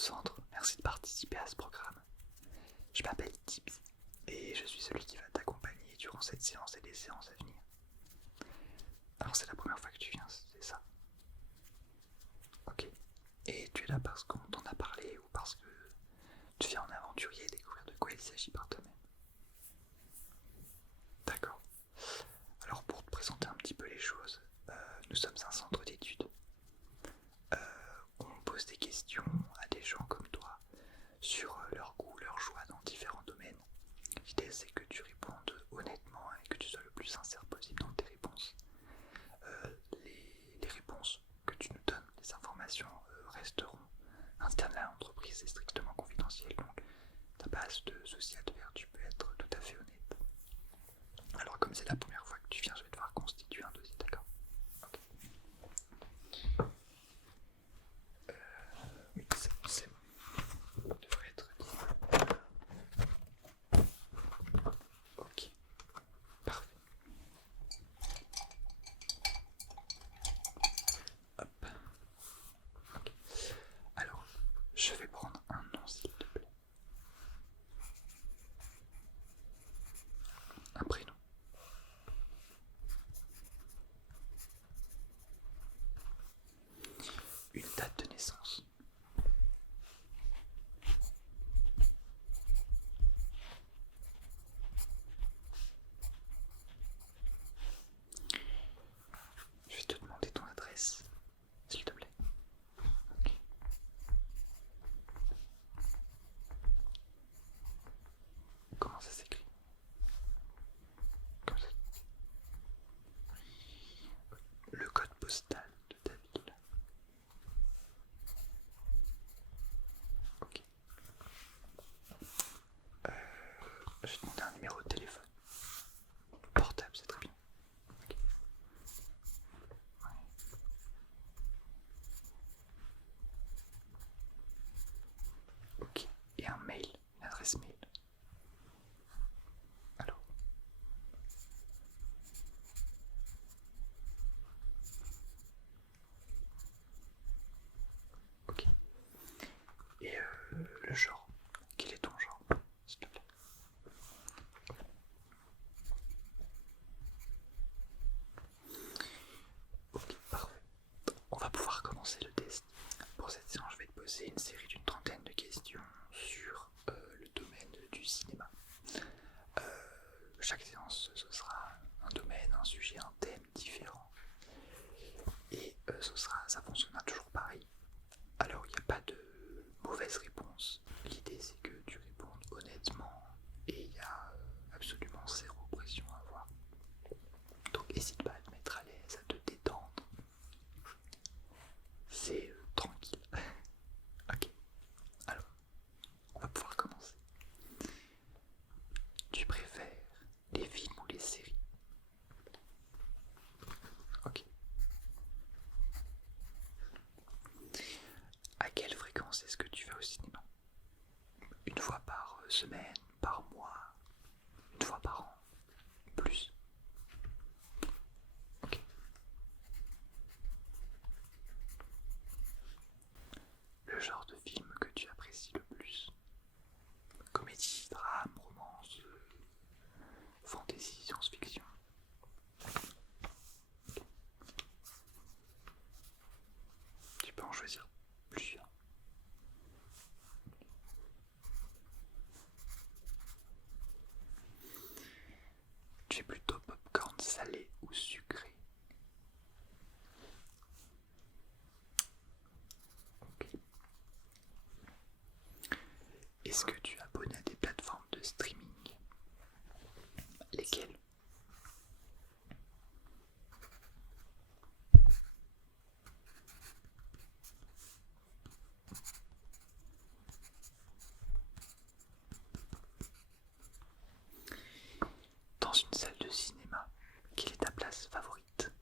centre, merci de participer à ce programme. Je m'appelle Tips et je suis celui qui va t'accompagner durant cette séance et les séances à venir. Alors c'est la première fois que tu viens, c'est ça? Ok. Et tu es là parce qu'on t'en a parlé ou parce que tu viens en aventurier et découvrir de quoi il s'agit par toi-même? D'accord. Alors pour te présenter un petit peu les choses, nous sommes un centre d'études. On pose des questions à des gens comme toi sur leur goût, leur choix dans différents domaines. L'idée c'est que tu répondes honnêtement et que tu sois le plus sincère possible dans tes réponses. Les réponses que tu nous donnes, les informations resteront internes à l'entreprise et strictement confidentielles. Donc t'as pas de soucis à te faire, tu peux être tout à fait honnête. Alors comme c'est la première fois que tu viens, je vais devoir constituer un dossier, d'accord? Ok. Oui, c'est bon. Devrait être dit. Ok, parfait. Hop. Ok. Alors, je vais prendre un nom s'il te plaît. Un prénom. Une date de naissance. Je vais te demander ton adresse, s'il te plaît. Ok. Comment ça s'écrit? Comme ça. Le code postal de ta ville. Ok. Je vais te demander un numéro de téléphone. Portable, c'est très bien. Ok. Ouais. Ok. Et un mail, une adresse mail. Alors. Ok. Et le genre. Quel est ton genre, s'il te plaît? Ok, parfait. On va pouvoir commencer le test. Pour cette séance, je vais te poser une série d'une trentaine de questions sur le domaine du cinéma. Chaque séance, ce sera un domaine, un sujet, un thème différent. Et ça fonctionnera toujours pareil. Alors, il n'y a pas de mauvaise réponse. L'idée, c'est que tu répondes honnêtement et il y a absolument zéro pression à avoir. Donc, n'hésite pas à te mettre à l'aise, à te détendre. C'est tranquille. Ok, alors, on va pouvoir commencer. Tu préfères les films ou les séries? Ok. À quelle fréquence est-ce que tu vas au cinéma? Une fois par semaine, par mois, une fois par an? Plus? Ok. Le genre de film que tu apprécies le plus? Comédie, drame, romance, fantasy, science-fiction? Tu peux en choisir plusieurs. Tu es plutôt popcorn salé ou sucré? Ok. Est-ce que tu es abonné à des plateformes de streaming? Lesquelles? Dans une salle de cinéma, quelle est ta place favorite?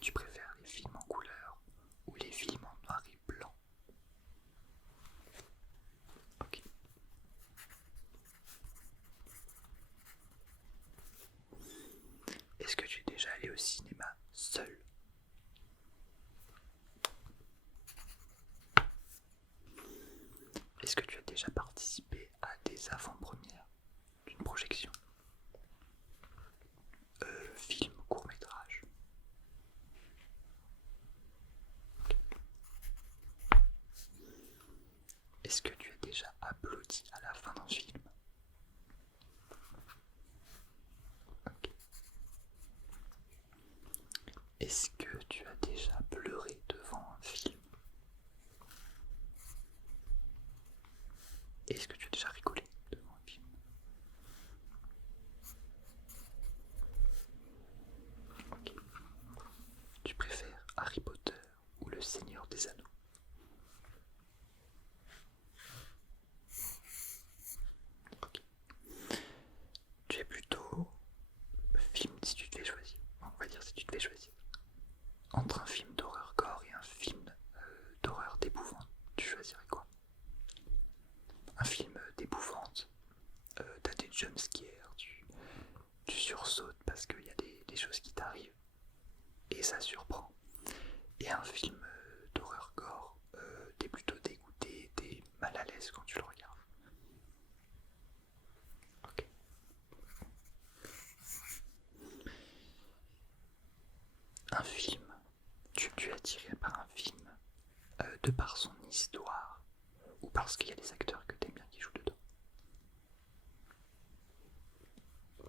Tu préfères les films déjà participé à des avant-premières d'une projection? Film, court-métrage. Est-ce que tu as déjà applaudi à la fin d'un film? Ok. Est-ce que tu as déjà pleuré devant un film? Est-ce que tu as déjà rigolé devant un film? Ok. Tu préfères Harry Potter ou Le Seigneur des Anneaux? Ok. Tu es plutôt film si tu devais choisir. On va dire si tu devais choisir. Entre un film d'horreur gore et un film d'horreur d'épouvante, tu choisirais quoi? Un film d'épouvante, t'as des jumpscares, tu sursautes parce qu'il y a des choses qui t'arrivent et ça surprend. Et un film d'horreur gore, t'es plutôt dégoûté, t'es mal à l'aise quand tu le regardes. Ok. Un film, tu es attiré par un film de par son histoire ou parce qu'il y a des acteurs que t'aimes bien qui jouent dedans?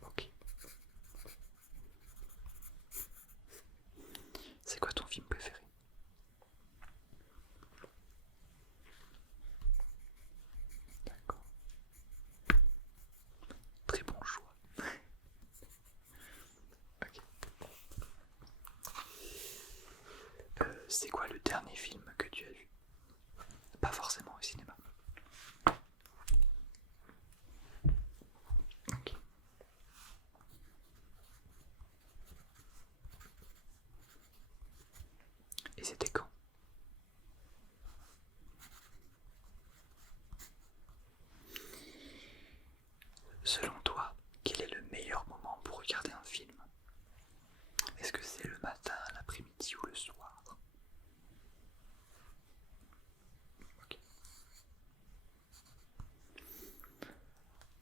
Ok. C'est quoi ton film préféré? D'accord. Très bon choix. Ok. C'est quoi le dernier film que tu as vu? Pas forcément au cinéma. Ok. Et c'était quand? Selon toi, quel est le meilleur moment pour regarder un film? Est-ce que c'est le matin, l'après-midi ou le soir? Ok.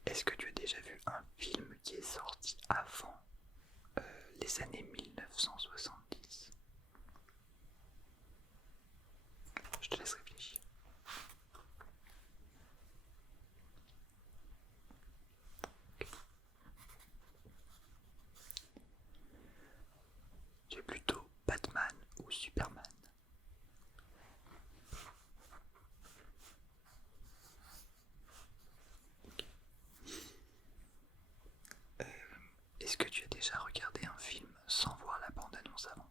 Est-ce que tu as déjà vu un film qui est sorti avant les années 1970? Je te laisse réfléchir. Okay. Tu es plutôt Batman ou Superman? Okay. Est-ce que tu as déjà regardé un film sans voir la bande-annonce avant?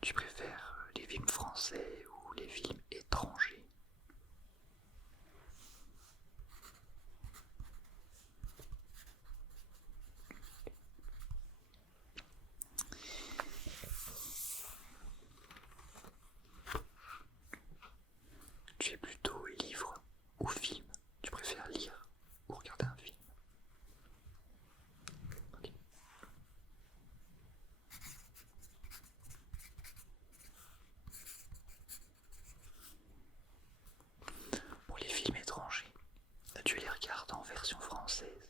Tu préfères les films français ou les films étrangers? Tu es plutôt livre ou film? Tu préfères lire ou regarder un film? Okay. Pour les films étrangers, tu les regardes en version française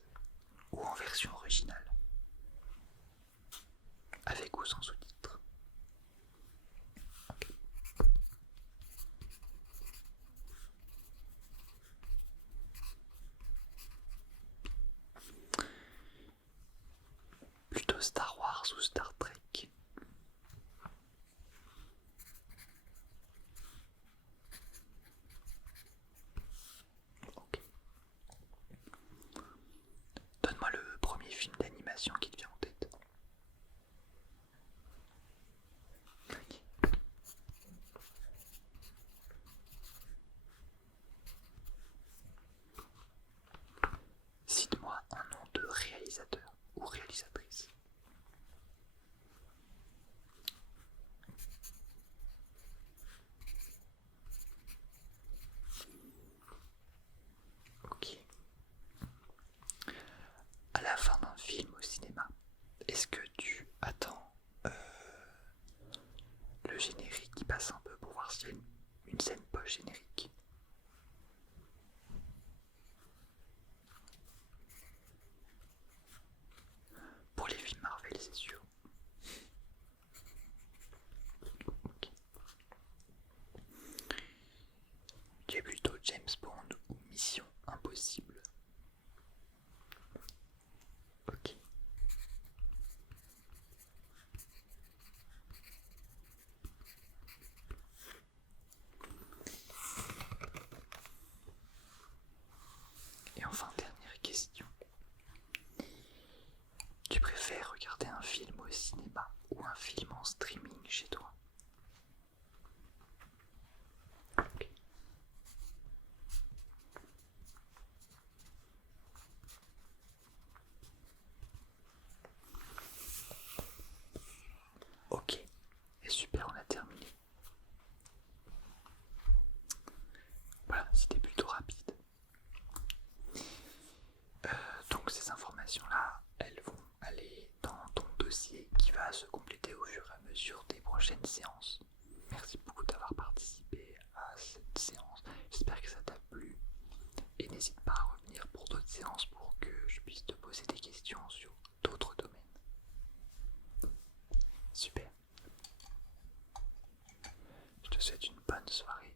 ou en version originale? Avec ou sans sous-titres? Okay. Plutôt Star Wars ou Star Trek? Ok. Donne-moi le premier film d'animation qui te vient en tête. Cite-moi un nom de réalisateur ou réalisatrice. Ok. À la fin d'un film au cinéma, générique qui passe un peu pour voir s'il y a une scène post-générique. Pour les films Marvel, c'est sûr. Okay. Tu es plutôt James Bond ou Mission Impossible? Ok. Et enfin, dernière question. Tu préfères regarder un film au cinéma ou un film en streaming chez toi? Okay. Ok, et super, on a terminé. Voilà, c'était plutôt rapide. Donc ces informations-là, elles vont aller dans ton dossier qui va se compléter au fur et à mesure des prochaines séances. Merci beaucoup d'avoir participé à cette séance. J'espère que ça t'a plu. Et n'hésite pas à revenir pour d'autres séances pour que je puisse te poser des questions sur d'autres domaines. Super. Je te souhaite une bonne soirée.